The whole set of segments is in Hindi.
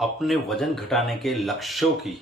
अपने वजन घटाने के लक्ष्यों की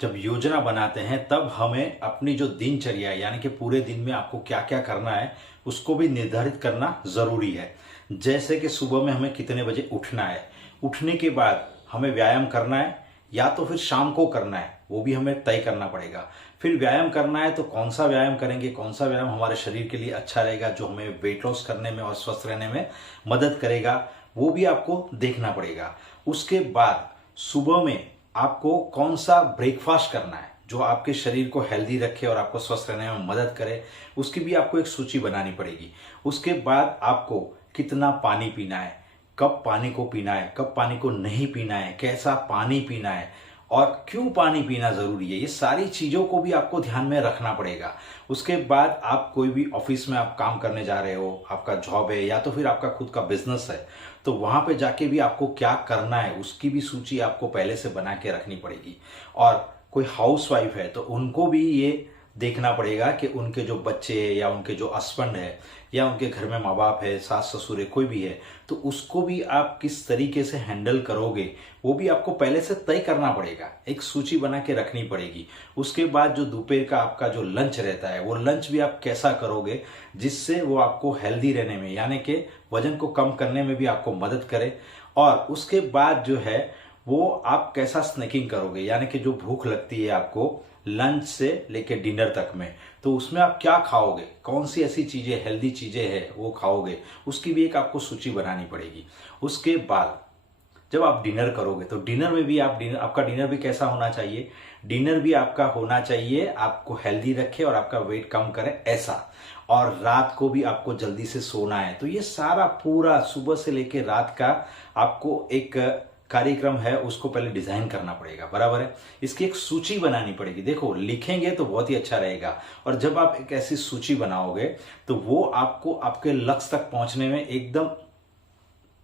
जब योजना बनाते हैं तब हमें अपनी जो दिनचर्या यानी कि पूरे दिन में आपको क्या क्या करना है उसको भी निर्धारित करना जरूरी है। जैसे कि सुबह में हमें कितने बजे उठना है, उठने के बाद हमें व्यायाम करना है या तो फिर शाम को करना है, वो भी हमें तय करना पड़ेगा। फिर व्यायाम करना है तो कौन सा व्यायाम करेंगे, कौन सा व्यायाम हमारे शरीर के लिए अच्छा रहेगा, जो हमें वेट लॉस करने में और स्वस्थ रहने में मदद करेगा, वो भी आपको देखना पड़ेगा। उसके बाद सुबह में आपको कौन सा ब्रेकफास्ट करना है जो आपके शरीर को हेल्दी रखे और आपको स्वस्थ रहने में मदद करे, उसकी भी आपको एक सूची बनानी पड़ेगी। उसके बाद आपको कितना पानी पीना है, कब पानी को पीना है, कब पानी को नहीं पीना है, कैसा पानी पीना है और क्यों पानी पीना जरूरी है, ये सारी चीजों को भी आपको ध्यान में रखना पड़ेगा। उसके बाद आप कोई भी ऑफिस में आप काम करने जा रहे हो, आपका जॉब है या तो फिर आपका खुद का बिजनेस है, तो वहां पे जाके भी आपको क्या करना है उसकी भी सूची आपको पहले से बना के रखनी पड़ेगी। और कोई हाउसवाइफ है तो उनको भी ये देखना पड़ेगा कि उनके जो बच्चे हैं या उनके जो हस्बैंड है या उनके घर में माँ बाप है, सास ससुर है, कोई भी है, तो उसको भी आप किस तरीके से हैंडल करोगे वो भी आपको पहले से तय करना पड़ेगा, एक सूची बना के रखनी पड़ेगी। उसके बाद जो दोपहर का आपका जो लंच रहता है वो लंच भी आप कैसा करोगे जिससे वो आपको हेल्दी रहने में यानी कि वजन को कम करने में भी आपको मदद करे। और उसके बाद जो है वो आप कैसा स्नैकिंग करोगे यानी कि जो भूख लगती है आपको लंच से लेके डिनर तक में, तो उसमें आप क्या खाओगे, कौन सी ऐसी चीजें हेल्दी चीजें हैं वो खाओगे, उसकी भी एक आपको सूची बनानी पड़ेगी। उसके बाद जब आप डिनर करोगे तो डिनर में भी आपका डिनर भी कैसा होना चाहिए, डिनर भी आपका होना चाहिए आपको हेल्दी रखे और आपका वेट कम करे ऐसा। और रात को भी आपको जल्दी से सोना है, तो ये सारा पूरा सुबह से लेके रात का आपको एक कार्यक्रम है उसको पहले डिजाइन करना पड़ेगा, बराबर है। इसकी एक सूची बनानी पड़ेगी। देखो लिखेंगे तो बहुत ही अच्छा रहेगा, और जब आप एक ऐसी सूची बनाओगे तो वो आपको आपके लक्ष्य तक पहुंचने में एकदम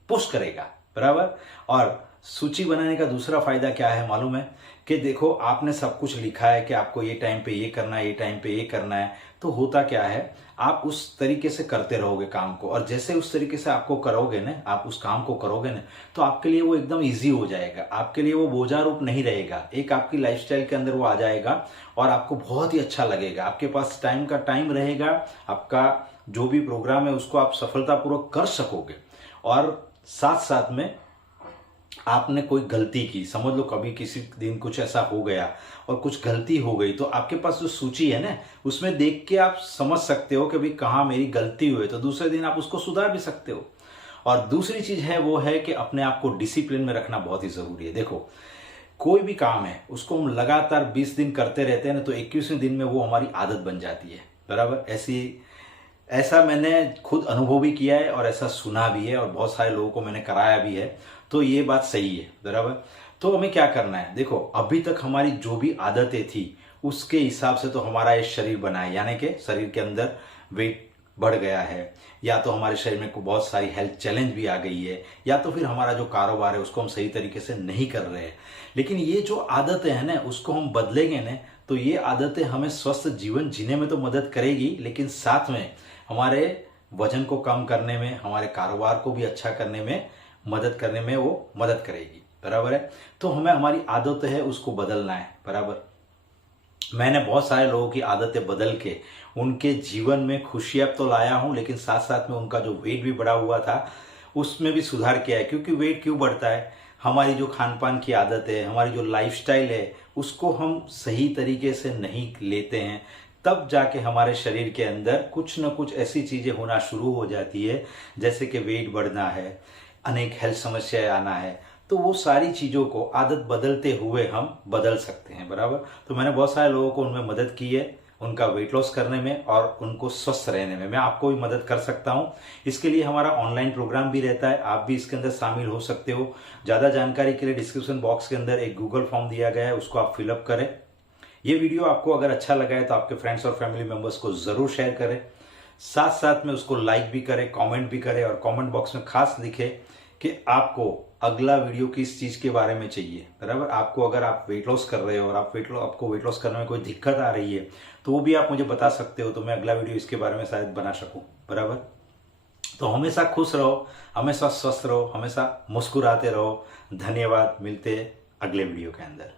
पुश करेगा, बराबर। और सूची बनाने का दूसरा फायदा क्या है मालूम है कि देखो आपने सब कुछ लिखा है कि आपको ये टाइम पे ये करना है, ये टाइम पे ये करना है, तो होता क्या है आप उस तरीके से करते रहोगे काम को, और जैसे उस तरीके से आपको करोगे ना, आप उस काम को करोगे ना, तो आपके लिए वो एकदम इजी हो जाएगा, आपके लिए वो बोझा रूप नहीं रहेगा, एक आपकी लाइफस्टाइल के अंदर वो आ जाएगा और आपको बहुत ही अच्छा लगेगा। आपके पास टाइम रहेगा, आपका जो भी प्रोग्राम है उसको आप सफलतापूर्वक कर सकोगे। और साथ साथ में आपने कोई गलती की, समझ लो कभी किसी दिन कुछ ऐसा हो गया और कुछ गलती हो गई, तो आपके पास जो सूची है ना उसमें देख के आप समझ सकते हो कि भाई कहाँ मेरी गलती हुई, तो दूसरे दिन आप उसको सुधार भी सकते हो। और दूसरी चीज है वो है कि अपने आप को डिसिप्लिन में रखना बहुत ही जरूरी है। देखो कोई भी काम है उसको हम लगातार 20 दिन करते रहते हैं ना, तो 21वें दिन में वो हमारी आदत बन जाती है, बराबर। ऐसा मैंने खुद अनुभव भी किया है और ऐसा सुना भी है और बहुत सारे लोगों को मैंने कराया भी है, तो ये बात सही है, बराबर। तो हमें क्या करना है, देखो अभी तक हमारी जो भी आदतें थी उसके हिसाब से तो हमारा ये शरीर बना है, यानी कि शरीर के अंदर वेट बढ़ गया है, या तो हमारे शरीर में बहुत सारी हेल्थ चैलेंज भी आ गई है, या तो फिर हमारा जो कारोबार है उसको हम सही तरीके से नहीं कर रहे हैं। लेकिन ये जो आदतें हैं ना उसको हम बदलेंगे ना, तो ये आदतें हमें स्वस्थ जीवन जीने में तो मदद करेगी, लेकिन साथ में हमारे वजन को कम करने में, हमारे कारोबार को भी अच्छा करने में मदद करने में वो मदद करेगी, बराबर है। तो हमें हमारी आदत है उसको बदलना है, बराबर। मैंने बहुत सारे लोगों की आदतें बदल के उनके जीवन में खुशियां तो लाया हूं, लेकिन साथ साथ में उनका जो वेट भी बढ़ा हुआ था उसमें भी सुधार किया है। क्योंकि वेट क्यों बढ़ता है, हमारी जो खान पान की आदत है, हमारी जो लाइफस्टाइल है उसको हम सही तरीके से नहीं लेते हैं, तब जाके हमारे शरीर के अंदर कुछ न कुछ ऐसी चीजें होना शुरू हो जाती है, जैसे कि वेट बढ़ना है, अनेक हेल्थ समस्याएं आना है। तो वो सारी चीजों को आदत बदलते हुए हम बदल सकते हैं, बराबर। तो मैंने बहुत सारे लोगों को उनमें मदद की है, उनका वेट लॉस करने में और उनको स्वस्थ रहने में। मैं आपको भी मदद कर सकता हूं। इसके लिए हमारा ऑनलाइन प्रोग्राम भी रहता है, आप भी इसके अंदर शामिल हो सकते हो। ज्यादा जानकारी के लिए डिस्क्रिप्शन बॉक्स के अंदर एक गूगल फॉर्म दिया गया है, उसको आप फिलअप करें। ये वीडियो आपको अगर अच्छा लगा है तो आपके फ्रेंड्स और फैमिली मेंबर्स को जरूर शेयर करें, साथ साथ में उसको लाइक भी करें, कमेंट भी करें, और कमेंट बॉक्स में खास लिखें कि आपको अगला वीडियो किस चीज के बारे में चाहिए, बराबर। आपको अगर आप वेट लॉस कर रहे हो और आपको वेट लॉस करने में कोई दिक्कत आ रही है तो वो भी आप मुझे बता सकते हो, तो मैं अगला वीडियो इसके बारे में शायद बना सकूं, बराबर। तो हमेशा खुश रहो, हमेशा स्वस्थ रहो, हमेशा मुस्कुराते रहो। धन्यवाद। मिलते हैं अगले वीडियो के अंदर।